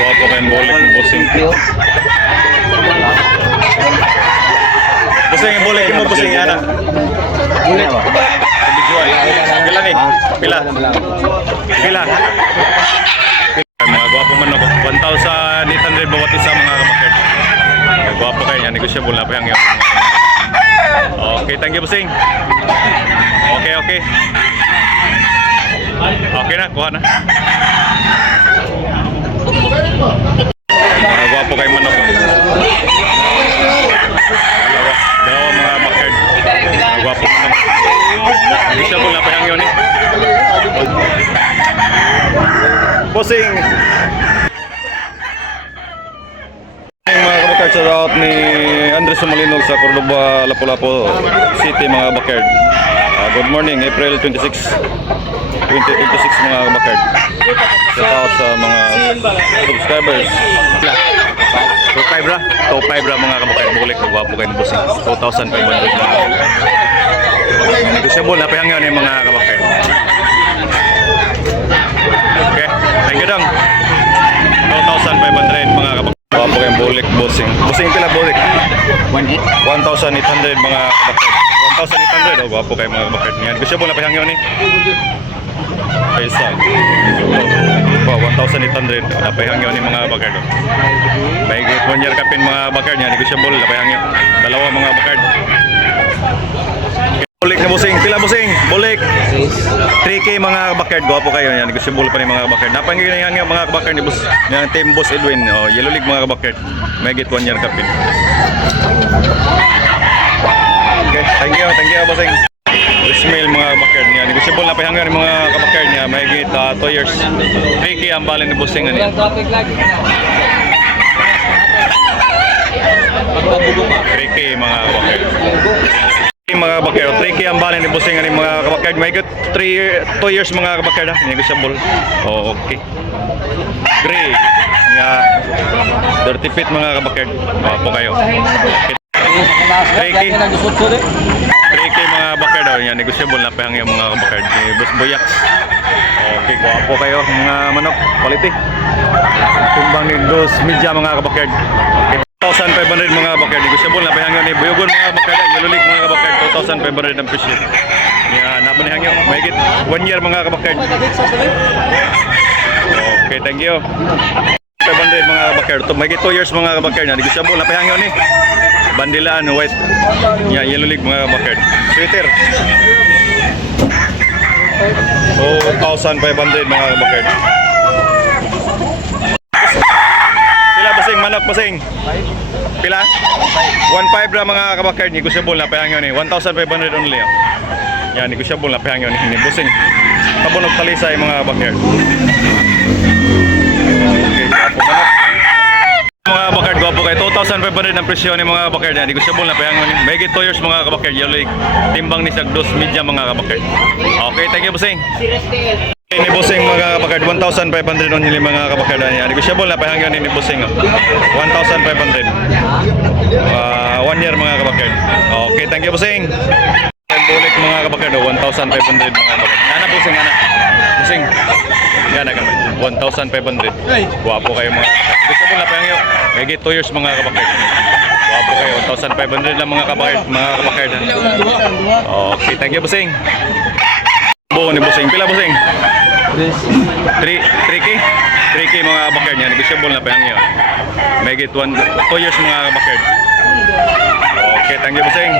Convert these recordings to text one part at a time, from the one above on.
Kuha po kayong bolik ng busing. Busing, yung bolik mo, busing, yan ah. Bulit ba? Bijuan. Pila ni? Pila? Pila? Mga gwapo man ako. 1,800 bawat isa mga kamakerd. Gwapo kayo yan. Negosyable na pa yung yun. Okay, thank you, busing. Okay, okay. Okay na, kuha na. Mga gwapo kayo manok. Dalawa mga bakerd. Mga gwapo manok. Negosyable na pa yung yun eh. Busing! Mga kabakerd, sa route ni Andres Sumalinog sa Cordoba, Lapu-Lapu City mga kabakerd. Good morning, April 26, 2026 mga kabakerd. Shout out sa mga subscribers. Top 5 ra? Top 5 ra mga kabakerd. Bulik, magwapo kayo ng busing. 2,500 na. Disable na pahangyan yung mga kabakerd. Okay, thank you dong. 2,500 mga kabakerd. Magwapo kayong bulik, busing. Busing pila bulik? 1,800 mga kabakerd. 1,800, oh, gwapo kayo mga kabakerd. Disable na pahangyan ni. Pesa. 1,800 napahangyo ni mga bakard. Mahigit 1 year kapin mga bakard niya, negosyable napahangyo. Dalawa mga bakard. Bulik na busing, pila busing? Bulik. 3K mga bakard, gwapo kayo niya, negosyable pa ni mga bakard. Napahangyo mga bakard ni bus, ng team Boss Edwin, oh, Yellow League mga bakard. Mahigit 1 year kapin. Okay, thank you busing. Ismail mga bakard niya. Negosyable na pahanggan ng mga kabakard niya. Mahigit 2 years. 3K ang bala ni busing niya. 3K mga kabakard. Mga kabakard. 3K ang bala ni busing niya mga kabakard. Mahigit 2 years mga kabakard. Negosyable. Oh, okay. Gray. Dirty fit mga kabakard. Po kayo. 3K. 3K mga bakard daw yan, negosyable na pahang yung mga bakard ni Boss Boyak. Okay, gwapo kayo mga manok, quality. Timbang ni Dos Media mga kabakard. Okay, 2,500 mga bakard, negosyable na pahang ni Buyogon mga bakard, Yellow League mga kabakard, 2,500 ang presyo. Yan, napanihang yun, mahigit 1 year mga kabakard. Okay, thank you. 500 mga bakard, mahigit 2 years mga kabakard na, negosyable na pahang yun eh. Bandilaan, white. Yeah, Yellow League mga bakard. Sweater. 2,500 mga bakard. Pila basing, manok basing? Pila? 1,500 ra mga kabakard. Negosyable na pahangyon ni. 1,500 only. Yan, negosyable na pahangyon ni busing. Tabunog talisay mga bakard. Okay, gwapo manok. Mga bakard, gwapo kayo. 2,500 ang presyo ni mga bakard. Negosyable na payangon. Mahigit 2 years mga kabakard. Yellow League. Timbang ni Sagdos Media mga kabakard. Okay, thank you busing. Ni busing mga kabakard, 1,500 only mga kabakard. Negosyable na payangon ni busing. 1,500. 1 year mga kabakard. Okay, thank you busing. Bulik mga kabakard, 1,500 mga kabakard. Ana busing, ana. Busing. Yan na kami. 1,500. Guwapo kayo mga kabakard. Gusto mo na pahangyo. Mahigit 2 years mga kabakard. Guwapo kayo. 1,500 lang mga kabakard. Mga kabakard. Okay, thank you busing. Buo ni busing. Pila busing? 3K? 3K mga kabakard niya. Negosyable na pahangyo. Mahigit 2 years mga kabakard. Okay, thank you busing.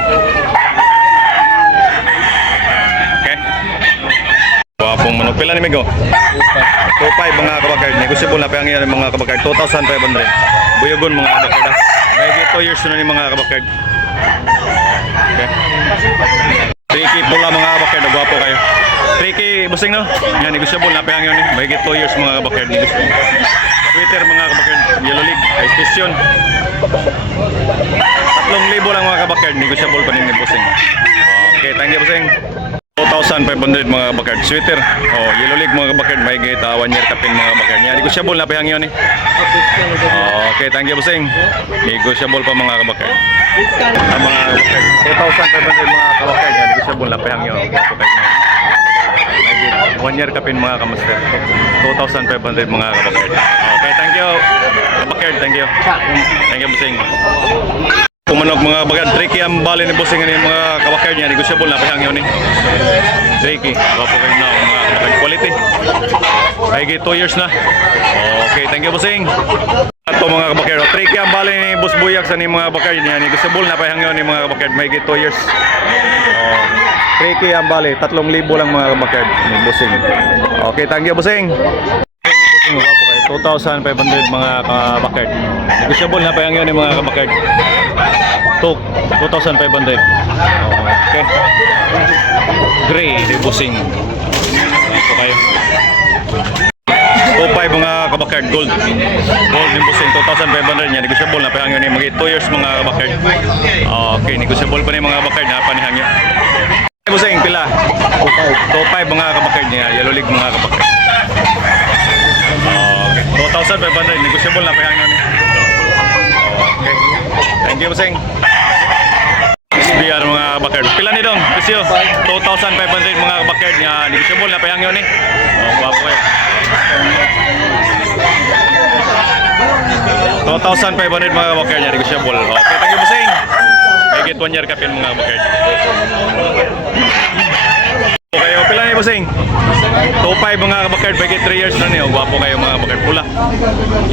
Wapong manok. Pila ni Migo? 2,500 mga kabakard. Negosyable na pahangyan ng mga kabakard. 2,500. Buyogon mga kabakard. Mahigit 2 years na ni mga kabakard. Okay. 3K pula mga kabakard. Gwapo kayo. 3K busing no? Yan, negosyable na pahangyan ni. Mahigit 2 years mga kabakard. Twitter mga kabakard. Yellow League. High station. 3,000 lang mga kabakard. Negosyable pa din ni busing. Okay, thank you busing. 2,500 mga bakard. Sweater. Oh, Yellow League mga bakard. Mahigit 1 year kapin mga bakard. Yan, negosyable na pahang yun eh. Okay, thank you busing. Negosyable pa mga kabakard. Mga kabakard. 2,500 mga kabakard. Yan, negosyable na pahang yun. Mahigit 1 year kapin mga kamaster. 2,500 mga kabakard. Okay, thank you. thank you. Bakard, thank you. Thank you, Bossing. Pumanok mga bagad, tricky ang bali ni Bossing ni mga kabakard niya, negosyable na pahang yun eh. Tricky, wapo kayo na mga kabakard quality. Ay 2 years na. Okay, thank you, Bossing. Ito mga kabakard, tricky ang bali ni Boss Buyak sa ni mga kabakard niya, negosyable na pahang yun ni mga kabakard, may 2 years. Tricky ang bali, 3,000 lang mga kabakard ni Bossing. Okay, thank you, Bossing. 2,500 mga kabakard. Negosyable na pahang yun ni mga kabakard. 2,500. Okay. Gray, di Bossing. Ito kayo. 2,500 mga kabakard gold. Gold din Bossing, 2,500 niya. Negosyable na pahang yun ni mga 2 years mga kabakard. Okay, negosyable pa ni mga kabakard na panihang yun. Bossing, pila? 2,500 mga kabakard niya. Yellow League mga kabakard. Okay, 2,500. Negosyable na pahang yun. Okay. Thank you, Bossing. SBR mga kabakard. Pila ni dong? Presyo? 2,500 mga kabakard niya. Negosyable na pahang yun eh. Bago kayo. 2,500 mga kabakard niya. Negosyable. Okay, thank you, Bossing. May get 1 year kapin mga kabakard. Okay, pila ni Bossing? 2,500 mga kabakard. May get 3 years na niyo. Bago kayo mga kabakard. Pula.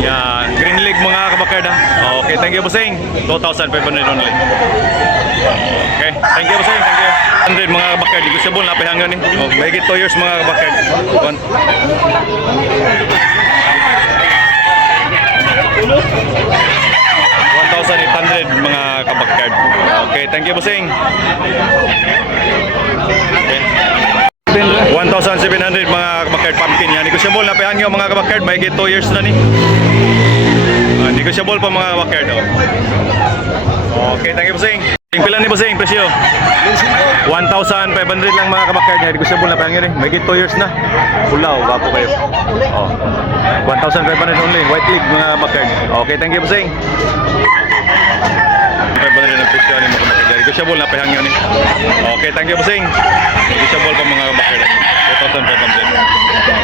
Yan. Green League mga kabakard ha. Okay, thank you, Bossing. 2,500 only. Okay, thank you, Bossing. Thank you. 100 mga kabakard. Negosyable na pahanggan eh. May get 2 years mga kabakard. 1,800 mga kabakard. Okay, thank you, Bossing. Okay. 1,700 mga kabakard pumpkin yan. Negosyable na pahangyo mga kabakard. May get 2 years na ni. Negosyable pa mga kabakard. Okay, thank you, Bossing. Pila ni Bossing, presyo? 1,500 lang mga kabakard niya. Negosyable na pahangyo rin. May get 2 years na. Pulaw, gapo kayo. 1,500 only. White League mga kabakard. Okay, thank you, Bossing. 500 ang presyo ni mga kabakard. Negosyable na pahangyo ni. Okay, thank you, Bossing. Negosyable pa mga kabakard. 2,500.